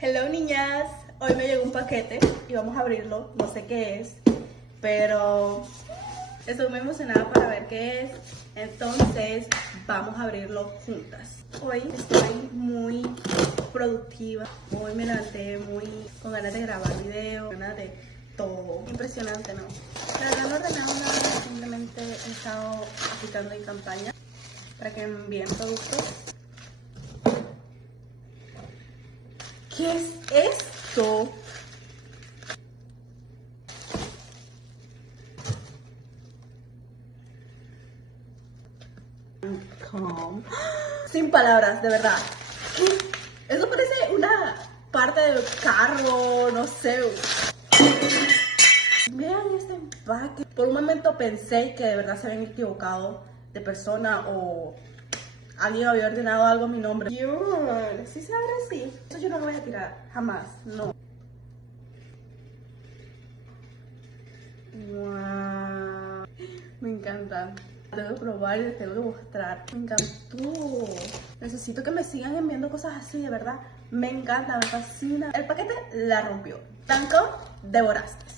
Hello niñas, hoy me llegó un paquete y vamos a abrirlo, no sé qué es, pero estoy muy emocionada para ver qué es, entonces vamos a abrirlo juntas. Hoy estoy muy productiva, hoy me levanté con ganas de grabar video, ganas de todo, impresionante, ¿no? La verdad no he ordenado nada, simplemente he estado aplicando en campaña para que me envíen productos. ¿Qué es esto? Sin palabras, de verdad. Eso parece una parte del carro, no sé. Vean este empaque. Por un momento pensé que de verdad se habían equivocado de persona o alguien había ordenado algo a mi nombre. ¿Sí se abre así? Eso yo no lo voy a tirar, jamás, no. Wow. Me encanta. Tengo que probar y les tengo que mostrar. Me encantó. Necesito que me sigan enviando cosas así, de verdad. Me encanta, me fascina. El paquete la rompió. Tanto devoraste.